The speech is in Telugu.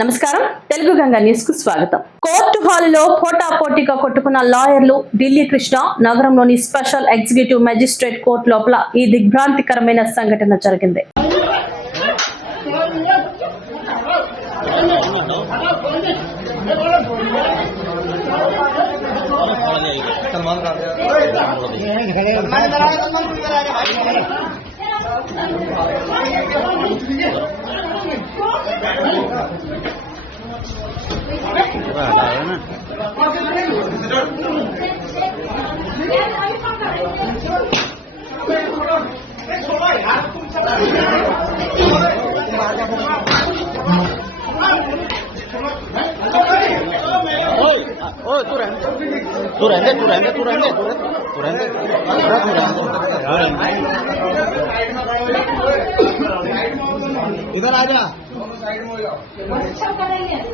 నమస్కారం. తెలుగు గంగా న్యూస్కు స్వాగతం. కోర్టు హాలులో పోటాపోటీగా కొట్టుకున్న లాయర్లు ఢిల్లీ కృష్ణ నగరంలోని స్పెషల్ ఎగ్జిక్యూటివ్ మెజిస్ట్రేట్ కోర్టు లోపల ఈ దిగ్భ్రాంతికరమైన సంఘటన జరిగింది. ओए तू रहने तू रहने तू रहने तू रहने तू रहने तू रहने इधर आ जा